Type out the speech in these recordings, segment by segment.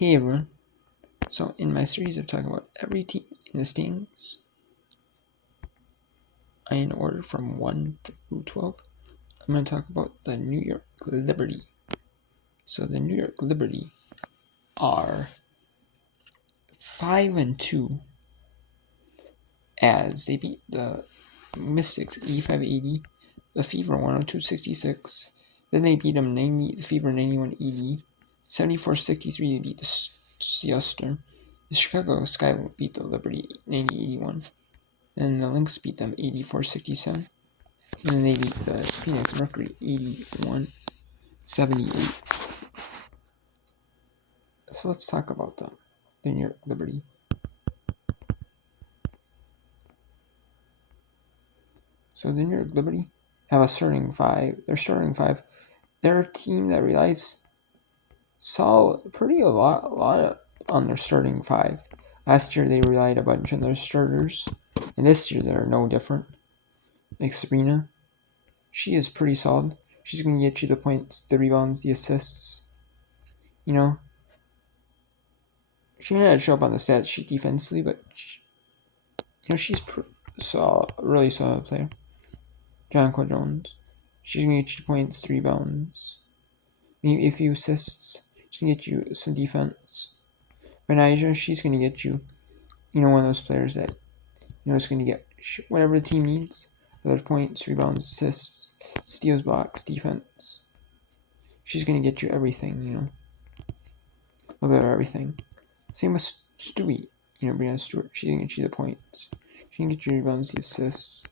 Hey everyone, so in my series of talking about every team in the standings, in order from 1 through 12, I'm going to talk about the New York Liberty. So the New York Liberty are 5-2 as they beat the Mystics 85-80, the Fever 102-66, then they beat them the Fever 91-80, 74-63 they beat the Seattle Storm, the Chicago Sky beat the Liberty 90-81. Then the Lynx beat them 84-67. And then they beat the Phoenix Mercury 81-78. So let's talk about them. The New York Liberty. So the New York Liberty have a starting five. They're a team that relies a lot on their starting five. Last year they relied a bunch on their starters, and this year they're no different. Like Sabrina, she is pretty solid. She's going to get you the points, the rebounds, the assists. You know, she may not show up on the stat sheet defensively, but she's a really solid player. Jonquil Jones, she's gonna get you points, 3 rebounds, maybe a few assists. She's gonna get you some defense. Benija, she's gonna get you, one of those players that is gonna get whatever the team needs. Whether points, rebounds, assists, steals, blocks, defense. She's gonna get you everything, a little bit of everything. Same with Stewie, Brianna Stewart. She's gonna get you the points. She can get you rebounds, the assists.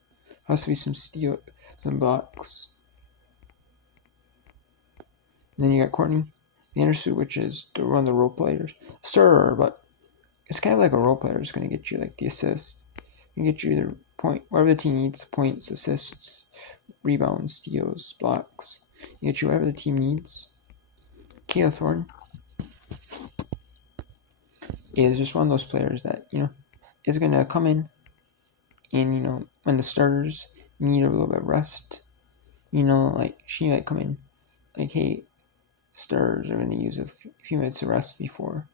Has to be some blocks. And then you got Courtney Vandersloot, which is one of the role players. Starter, but it's kind of like a role player. It's going to get you like the assists. You can get you the point, whatever the team needs, points, assists, rebounds, steals, blocks. You get you whatever the team needs. Kayla Thornton is just one of those players that, is going to come in and, when the starters need a little bit of rest, like she might come in like, hey, starters are going to use a few minutes of rest before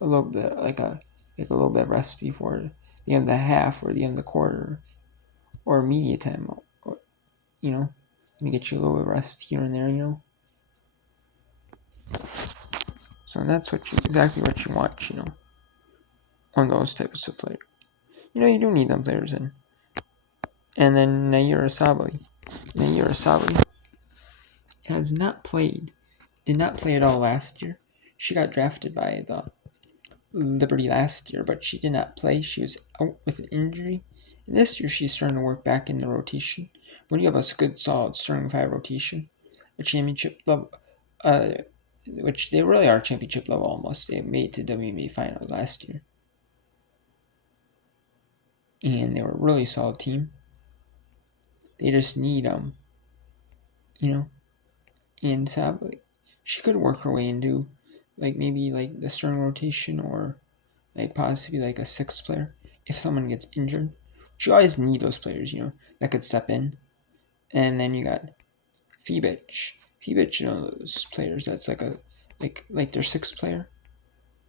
a little bit, like a little bit of rest before the end of the half or the end of the quarter or media time, or, to get you a little bit of rest here and there, So that's exactly what you want, on those types of players. You do need them players in. And then Naira Sabali did not play at all last year. She got drafted by the Liberty last year, but she did not play. She was out with an injury. And this year she's starting to work back in the rotation. When you have a good, solid starting five rotation, a championship level, which they really are championship level almost. They made to WNBA finals last year. And they were a really solid team. They just need, and sadly, she could work her way into, maybe the starting rotation or possibly a sixth player if someone gets injured. You always need those players, that could step in. And then you got Phoebich, those players that's like their sixth player,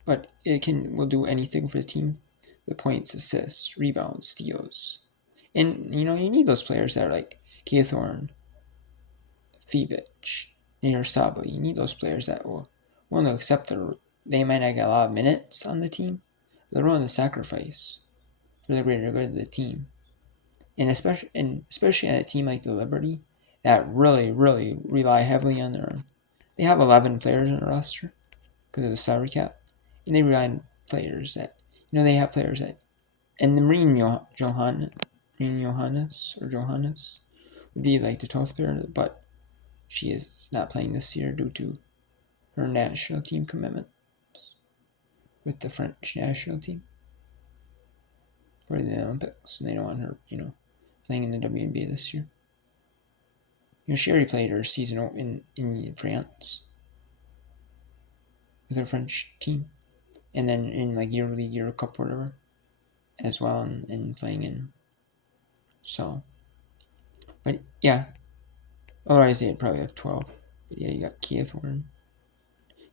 but will do anything for the team. The points, assists, rebounds, steals, and you need those players that are like Kia Thorne, Phoebich, Nair Sabli. You need those players that will want to accept they might not get a lot of minutes on the team. They're willing to sacrifice for the greater good of the team. And especially at a team like the Liberty that really, really rely heavily on they have 11 players on the roster because of the salary cap, and they rely on players that, they have players that, and the Marine Johannes would be the 12th player, but she is not playing this year due to her national team commitments with the French national team for the Olympics, and they don't want her, playing in the WNBA this year. She already played her season in France with her French team, and then in EuroLeague, Euro Cup, whatever, as well, and playing in. So, but yeah, otherwise they'd probably have 12. But yeah, you got Kia Thorne.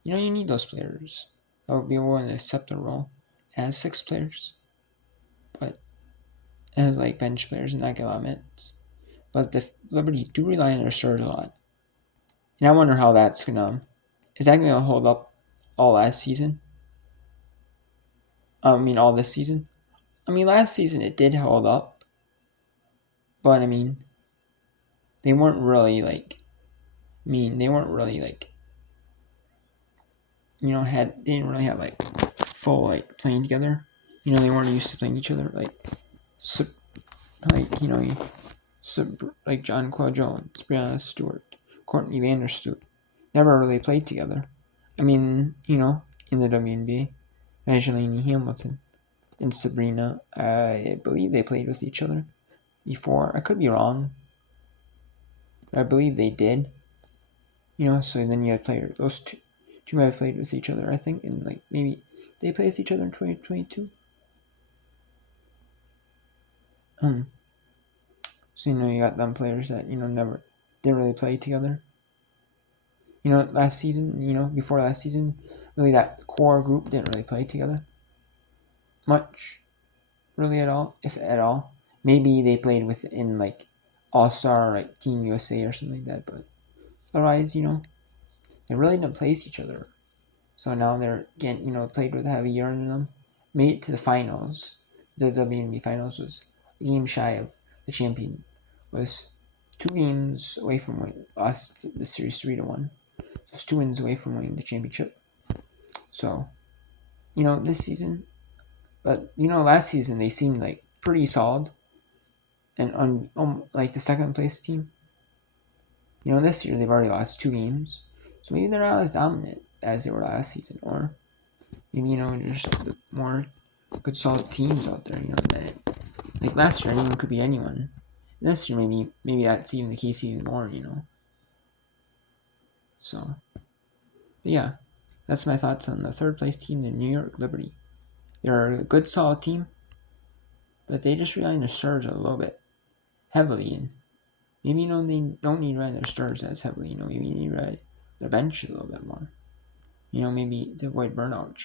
You need those players. that would be willing to accept the role as 6 players, but as like bench players and not get a lot of minutes. But the Liberty do rely on their stars a lot, and I wonder how that's gonna is that gonna hold up all last season? I mean, all this season. I mean, last season it did hold up, but I mean, they weren't really like. I mean, they weren't really like. They didn't really have like full like playing together. They weren't used to playing each other sub, like like John Quill Jones, Brianna Stewart, Courtney Vanderstoot, never really played together. I mean, in the WNBA, Angelina Hamilton and Sabrina, I believe they played with each other before. I could be wrong, but I believe they did. So then you had players. Those two might have played with each other, I think, and like maybe they played with each other in 2022. So you got them players that never didn't really play together. Last season, before last season, really that core group didn't really play together much, really at all, if at all. Maybe they played within like All Star, like Team USA or something like that, but otherwise, they really didn't play with each other. So now they're getting, played with a heavy year in them. Made it to the finals. The WNBA finals was a game shy of the champion. Was 2 games away from winning. Lost the series 3-1. So it's 2 wins away from winning the championship. So, this season, but last season they seemed like pretty solid and like the second place team. This year they've already lost 2 games, so maybe they're not as dominant as they were last season, or maybe there's more good solid teams out there. That like last year anyone could be anyone. This year maybe that's even the case even more. So, but yeah, that's my thoughts on the third place team, the New York Liberty. They're a good solid team, but they just rely on their stars a little bit heavily, and maybe they don't need to rely on their stars as heavily. Maybe they need to rely their bench a little bit more. Maybe to avoid burnout.